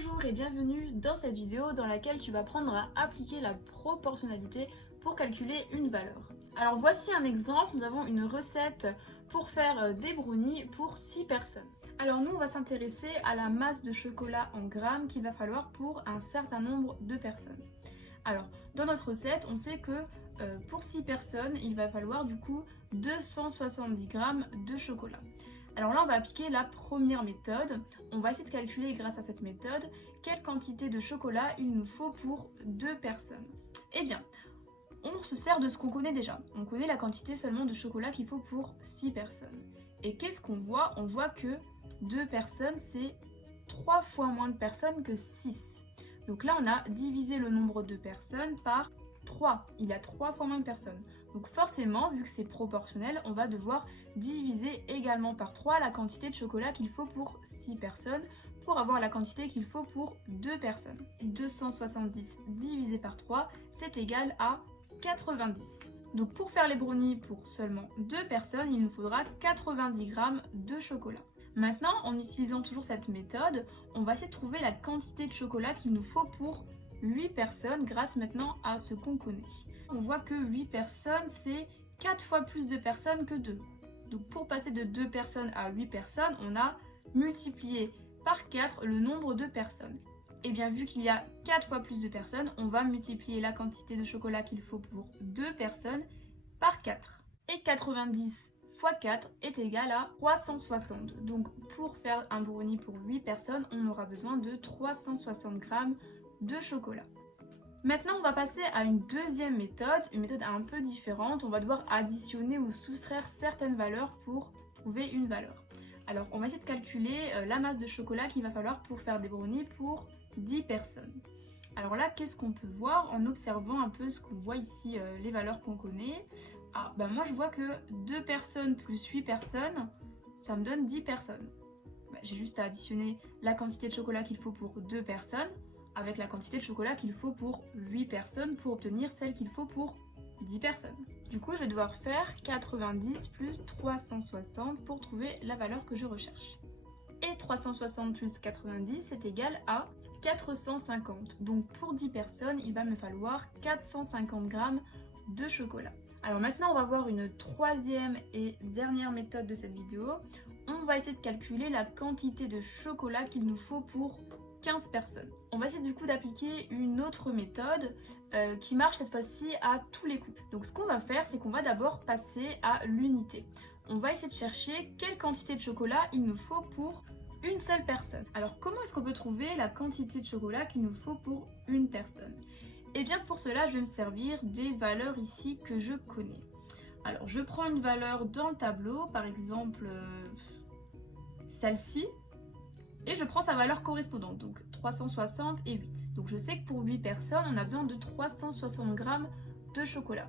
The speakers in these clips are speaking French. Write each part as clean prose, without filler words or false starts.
Bonjour et bienvenue dans cette vidéo dans laquelle tu vas apprendre à appliquer la proportionnalité pour calculer une valeur. Alors voici un exemple, nous avons une recette pour faire des brownies pour 6 personnes. Alors nous on va s'intéresser à la masse de chocolat en grammes qu'il va falloir pour un certain nombre de personnes. Alors dans notre recette on sait que pour 6 personnes il va falloir du coup 270 grammes de chocolat. Alors là, on va appliquer la première méthode. On va essayer de calculer grâce à cette méthode quelle quantité de chocolat il nous faut pour 2 personnes. Eh bien, on se sert de ce qu'on connaît déjà. On connaît la quantité seulement de chocolat qu'il faut pour 6 personnes. Et qu'est-ce qu'on voit? On voit que 2 personnes, c'est 3 fois moins de personnes que 6. Donc là, on a divisé le nombre de personnes par 3. Il y a 3 fois moins de personnes. Donc forcément, vu que c'est proportionnel, on va devoir diviser également par 3 la quantité de chocolat qu'il faut pour 6 personnes pour avoir la quantité qu'il faut pour 2 personnes. 270 divisé par 3, c'est égal à 90. Donc pour faire les brownies pour seulement 2 personnes, il nous faudra 90 grammes de chocolat. Maintenant, en utilisant toujours cette méthode, on va essayer de trouver la quantité de chocolat qu'il nous faut pour 8 personnes grâce maintenant à ce qu'on connaît. On voit que 8 personnes, c'est 4 fois plus de personnes que 2. Donc pour passer de 2 personnes à 8 personnes, on a multiplié par 4 le nombre de personnes. Et bien vu qu'il y a 4 fois plus de personnes, on va multiplier la quantité de chocolat qu'il faut pour 2 personnes par 4. Et 90 fois 4 est égal à 360. Donc pour faire un brownie pour 8 personnes, on aura besoin de 360 grammes de chocolat. Maintenant, on va passer à une deuxième méthode, une méthode un peu différente. On va devoir additionner ou soustraire certaines valeurs pour trouver une valeur. Alors, on va essayer de calculer la masse de chocolat qu'il va falloir pour faire des brownies pour 10 personnes. Alors là, qu'est-ce qu'on peut voir en observant un peu ce qu'on voit ici, les valeurs qu'on connaît? Moi, je vois que 2 personnes plus 8 personnes, ça me donne 10 personnes. J'ai juste à additionner la quantité de chocolat qu'il faut pour 2 personnes avec la quantité de chocolat qu'il faut pour 8 personnes pour obtenir celle qu'il faut pour 10 personnes. Du coup, je vais devoir faire 90 plus 360 pour trouver la valeur que je recherche. Et 360 plus 90, c'est égal à 450. Donc pour 10 personnes, il va me falloir 450 grammes de chocolat. Alors maintenant, on va voir une troisième et dernière méthode de cette vidéo. On va essayer de calculer la quantité de chocolat qu'il nous faut pour 15 personnes. On va essayer du coup d'appliquer une autre méthode qui marche cette fois-ci à tous les coups. Donc ce qu'on va faire, c'est qu'on va d'abord passer à l'unité. On va essayer de chercher quelle quantité de chocolat il nous faut pour une seule personne. Alors comment est-ce qu'on peut trouver la quantité de chocolat qu'il nous faut pour une personne? Et bien pour cela, je vais me servir des valeurs ici que je connais. Alors je prends une valeur dans le tableau, par exemple celle-ci. Et je prends sa valeur correspondante, donc 360 et 8. Donc je sais que pour 8 personnes, on a besoin de 360 grammes de chocolat.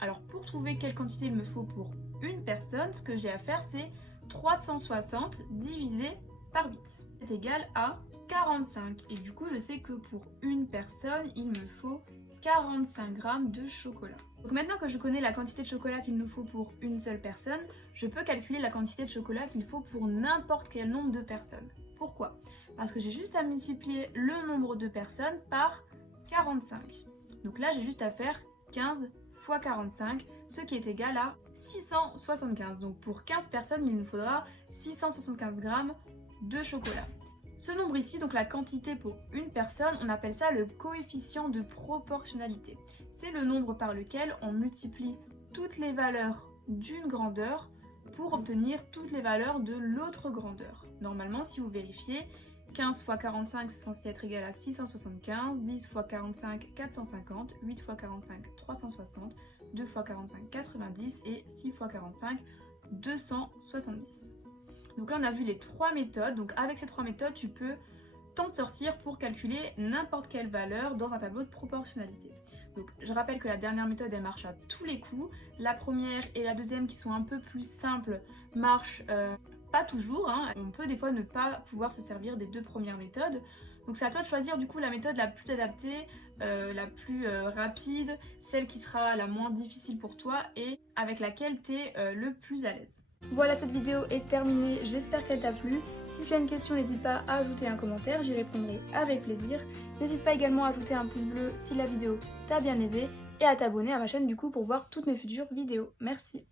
Alors pour trouver quelle quantité il me faut pour une personne, ce que j'ai à faire, c'est 360 divisé par 8. C'est égal à 45. Et du coup, je sais que pour une personne, il me faut 45 grammes de chocolat. Donc maintenant que je connais la quantité de chocolat qu'il nous faut pour une seule personne, je peux calculer la quantité de chocolat qu'il faut pour n'importe quel nombre de personnes. Pourquoi? Parce que j'ai juste à multiplier le nombre de personnes par 45. Donc là, j'ai juste à faire 15 fois 45, ce qui est égal à 675. Donc pour 15 personnes, il nous faudra 675 grammes de chocolat. Ce nombre ici, donc la quantité pour une personne, on appelle ça le coefficient de proportionnalité. C'est le nombre par lequel on multiplie toutes les valeurs d'une grandeur pour obtenir toutes les valeurs de l'autre grandeur. Normalement, si vous vérifiez, 15 fois 45, c'est censé être égal à 675, 10 fois 45, 450, 8 fois 45, 360, 2 fois 45, 90 et 6 fois 45, 270. Donc là, on a vu les 3 méthodes. Donc avec ces 3 méthodes, tu peux t'en sortir pour calculer n'importe quelle valeur dans un tableau de proportionnalité. Donc je rappelle que la dernière méthode, elle marche à tous les coups. La première et la deuxième, qui sont un peu plus simples, marchent pas toujours. On peut des fois ne pas pouvoir se servir des 2 premières méthodes. Donc c'est à toi de choisir du coup la méthode la plus adaptée, la plus rapide, celle qui sera la moins difficile pour toi et avec laquelle tu es le plus à l'aise. Voilà, cette vidéo est terminée, j'espère qu'elle t'a plu. Si tu as une question, n'hésite pas à ajouter un commentaire, j'y répondrai avec plaisir. N'hésite pas également à ajouter un pouce bleu si la vidéo t'a bien aidé et à t'abonner à ma chaîne du coup pour voir toutes mes futures vidéos. Merci.